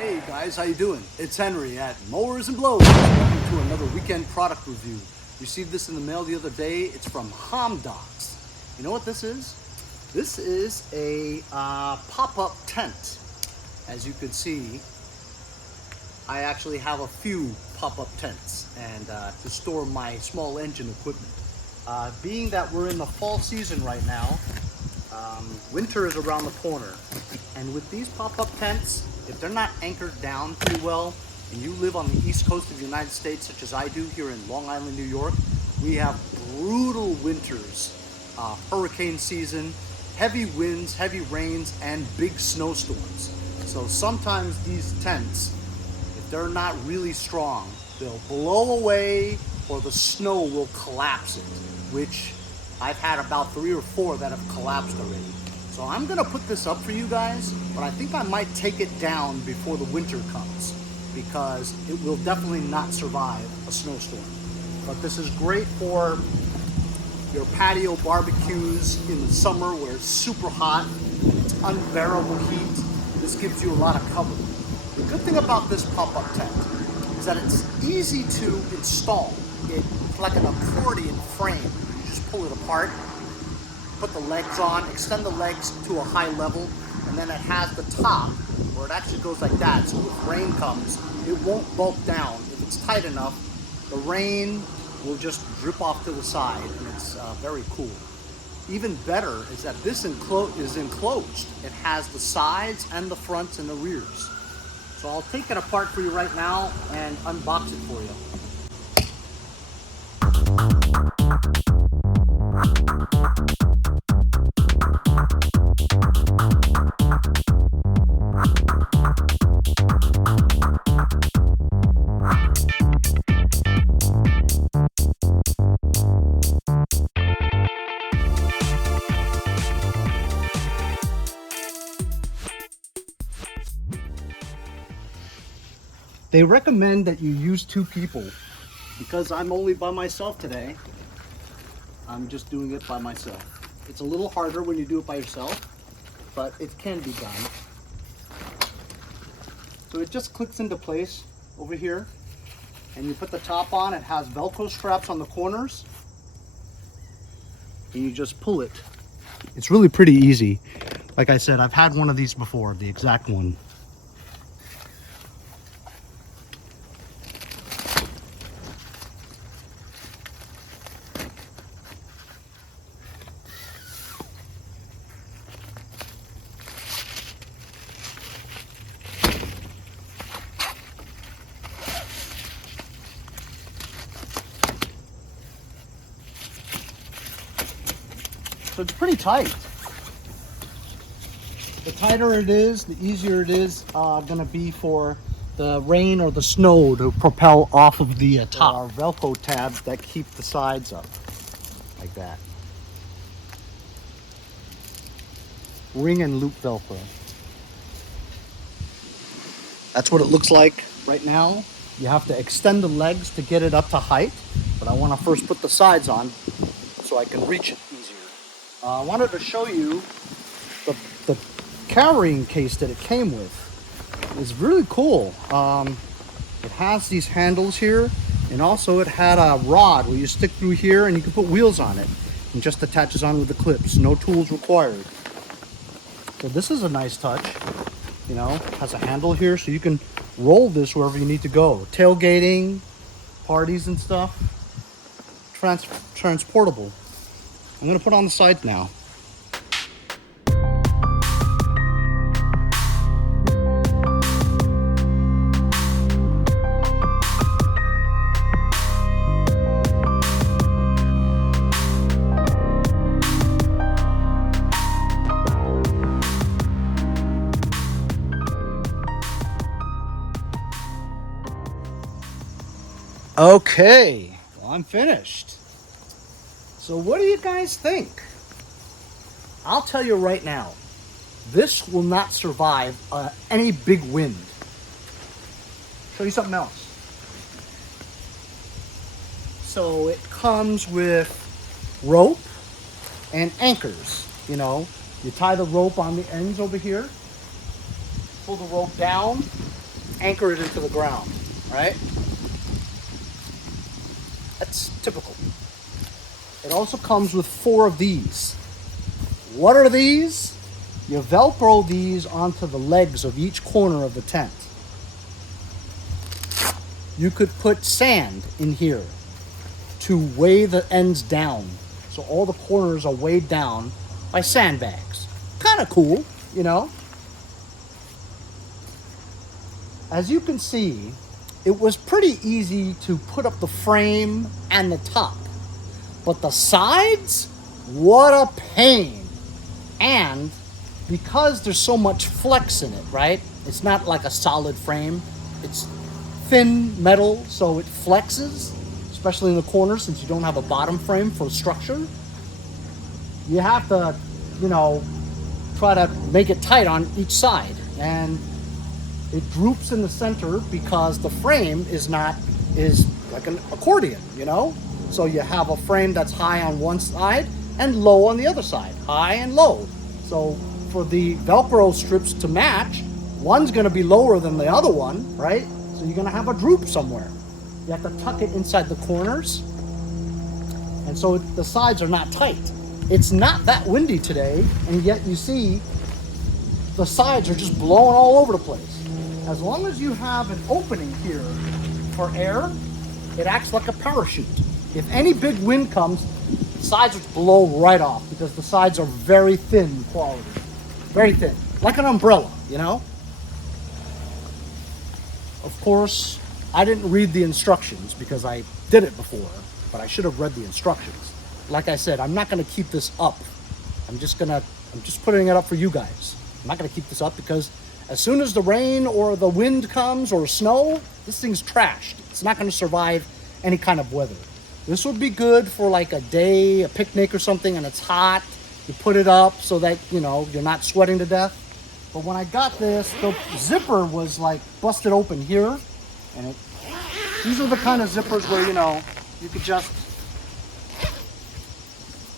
Hey guys, how you doing? It's Henry at Mowers and Blows. Welcome to another weekend product review. Received this in the mail the other day. It's from Homdox. You know what this is? This is a pop-up tent. As you can see, I actually have a few pop-up tents and to store my small engine equipment. Being that we're in the fall season right now, winter is around the corner, and with these pop-up tents, if they're not anchored down pretty well, and you live on the east coast of the United States, such as I do here in Long Island, New York, we have brutal winters, hurricane season, heavy winds, heavy rains, and big snowstorms. So sometimes these tents, if they're not really strong, they'll blow away or the snow will collapse it, which I've had about 3 or 4 that have collapsed already. So I'm gonna put this up for you guys, but I think I might take it down before the winter comes because it will definitely not survive a snowstorm. But this is great for your patio barbecues in the summer where it's super hot and it's unbearable heat. This gives you a lot of cover. The good thing about this pop-up tent is that it's easy to install. It's like an accordion frame. You just pull it apart, put the legs on, extend the legs to a high level, and then it has the top where it actually goes like that. So if rain comes, it won't bulk down. If it's tight enough, the rain will just drip off to the side, and it's very cool. Even better is that this is enclosed. It has the sides and the fronts and the rears. So I'll take it apart for you right now and unbox it for you. They recommend that you use 2 people. Because I'm only by myself today, I'm just doing it by myself. It's a little harder when you do it by yourself, but it can be done. So it just clicks into place over here, and you put the top on. It has Velcro straps on the corners, and you just pull it. It's really pretty easy. Like I said, I've had one of these before, the exact one. So it's pretty tight. The tighter it is, the easier it is gonna be for the rain or the snow to propel off of the top. There are Velcro tabs that keep the sides up, like that. Ring and loop Velcro. That's what it looks like right now. You have to extend the legs to get it up to height, but I want to first put the sides on so I can reach it easier. I wanted to show you the carrying case that it came with. It's really cool. It has these handles here, and also it had a rod where you stick through here and you can put wheels on it, and just attaches on with the clips. No tools required. So this is a nice touch. You know, has a handle here so you can roll this wherever you need to go. Tailgating, parties and stuff. Transportable. I'm going to put on the sides now. Okay, well, I'm finished. So what do you guys think? I'll tell you right now, this will not survive any big wind. Show you something else. So it comes with rope and anchors. You know, you tie the rope on the ends over here, pull the rope down, anchor it into the ground, right? That's typical. It also comes with 4 of these. What are these? You Velcro these onto the legs of each corner of the tent. You could put sand in here to weigh the ends down. So all the corners are weighed down by sandbags. Kind of cool, you know? As you can see, it was pretty easy to put up the frame and the top. But the sides, what a pain. And because there's so much flex in it, right? It's not like a solid frame. It's thin metal, so it flexes, especially in the corners since you don't have a bottom frame for structure. You have to, you know, try to make it tight on each side. And it droops in the center because the frame is like an accordion, you know? So you have a frame that's high on one side and low on the other side, high and low. So for the Velcro strips to match, one's gonna be lower than the other one, right? So you're gonna have a droop somewhere. You have to tuck it inside the corners. And so the sides are not tight. It's not that windy today, and yet you see the sides are just blowing all over the place. As long as you have an opening here for air, it acts like a parachute. If any big wind comes, the sides will blow right off because the sides are very thin quality. Very thin, like an umbrella, you know? Of course, I didn't read the instructions because I did it before, but I should have read the instructions. Like I said, I'm not gonna keep this up. I'm just putting it up for you guys. I'm not gonna keep this up because as soon as the rain or the wind comes or snow, this thing's trashed. It's not gonna survive any kind of weather. This would be good for like a day, a picnic or something, and it's hot. You put it up so that, you know, you're not sweating to death. But when I got this, the zipper was like busted open here. And these are the kind of zippers where, you know, you could just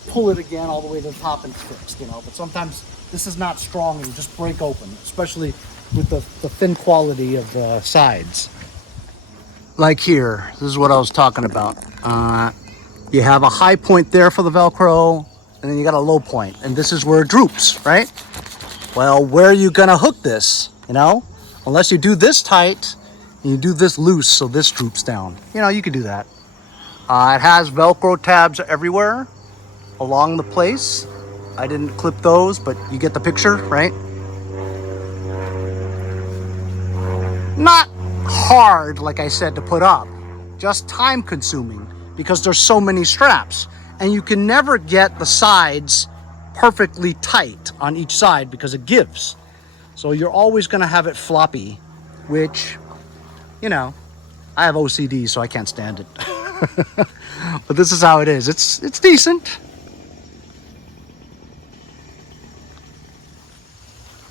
pull it again all the way to the top and it's fixed, you know. But sometimes this is not strong and you just break open, especially with the thin quality of the sides. Like here, this is what I was talking about. You have a high point there for the Velcro, and then you got a low point, and this is where it droops, right? Well, where are you gonna hook this, you know? Unless you do this tight, and you do this loose so this droops down. You know, you could do that. It has Velcro tabs everywhere along the place. I didn't clip those, but you get the picture, right? Not hard, like I said, to put up, just time consuming because there's so many straps and you can never get the sides perfectly tight on each side because it gives. So you're always going to have it floppy, which, you know, I have OCD, so I can't stand it. But this is how it is. It's decent.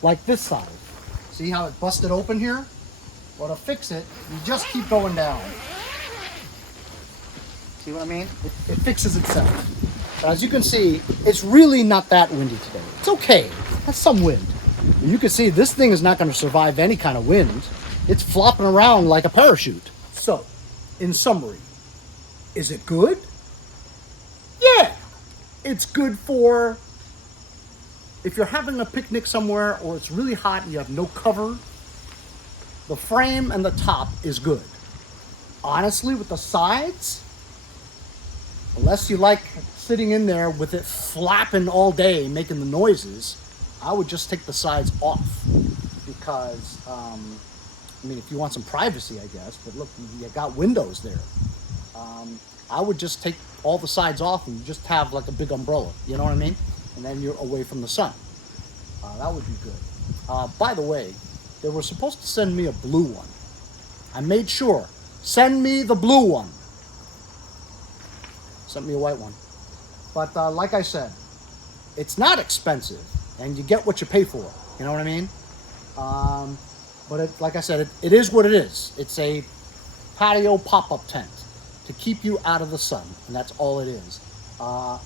Like this side. See how it busted open here? Well, to fix it, you just keep going down. See what I mean? It fixes itself. But as you can see, it's really not that windy today. It's okay. That's some wind. And you can see this thing is not going to survive any kind of wind. It's flopping around like a parachute. So, in summary, is it good? Yeah. It's good for if you're having a picnic somewhere or it's really hot and you have no cover. The frame and the top is good. Honestly, with the sides, unless you like sitting in there with it flapping all day, making the noises, I would just take the sides off because, I mean, if you want some privacy, I guess, but look, you got windows there. I would just take all the sides off and just have like a big umbrella, you know what I mean? And then you're away from the sun. That would be good. By the way, they were supposed to send me a blue one. I made sure. Send me the blue one. Sent me a white one. But like I said, it's not expensive, and you get what you pay for. You know what I mean? But like I said, it is what it is. It's a patio pop-up tent to keep you out of the sun, and that's all it is. I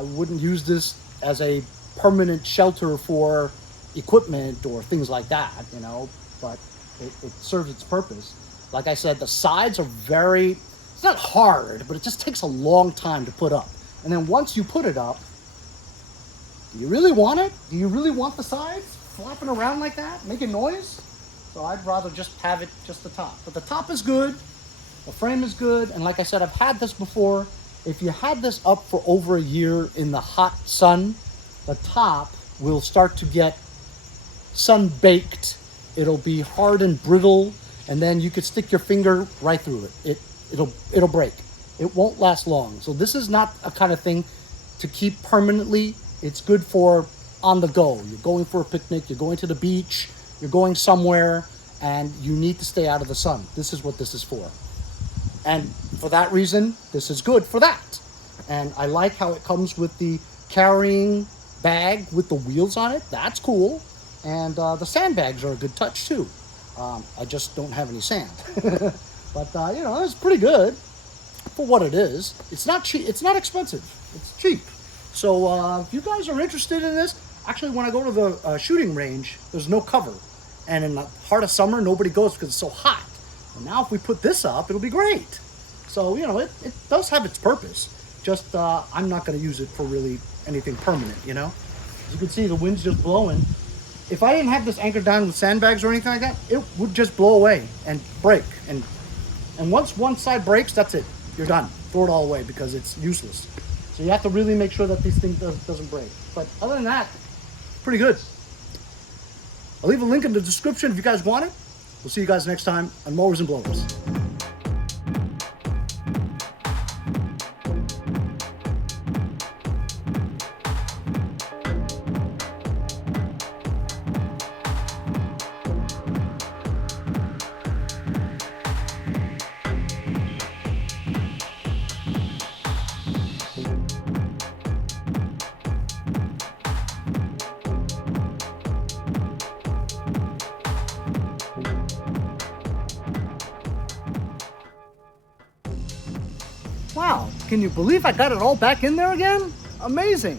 wouldn't use this as a permanent shelter for equipment or things like that, you know, but it serves its purpose. Like I said, the sides are very, it's not hard, but it just takes a long time to put up. And then once you put it up, do you really want it? Do you really want the sides flopping around like that, making noise? So I'd rather just have it just the top. But the top is good, the frame is good, and like I said, I've had this before. If you had this up for over a year in the hot sun, the top will start to get sun-baked. It'll be hard and brittle, and then you could stick your finger right through it. It'll break. It won't last long. So this is not a kind of thing to keep permanently. It's good for on the go. You're going for a picnic, you're going to the beach, you're going somewhere, and you need to stay out of the sun. This is what this is for. And for that reason, this is good for that. And I like how it comes with the carrying bag with the wheels on it. That's cool. And the sandbags are a good touch too. I just don't have any sand. But you know, it's pretty good for what it is. It's not cheap. It's not expensive. It's cheap. So if you guys are interested in this, actually when I go to the shooting range, there's no cover. And in the heart of summer, nobody goes because it's so hot. And now if we put this up, it'll be great. So, you know, it does have its purpose. Just I'm not going to use it for really anything permanent, you know. As you can see, the wind's just blowing. If I didn't have this anchored down with sandbags or anything like that, it would just blow away and break. And once one side breaks, that's it. You're done. Throw it all away because it's useless. So you have to really make sure that these things doesn't break. But other than that, pretty good. I'll leave a link in the description if you guys want it. We'll see you guys next time on Mowers and Blowers. Wow, can you believe I got it all back in there again? Amazing.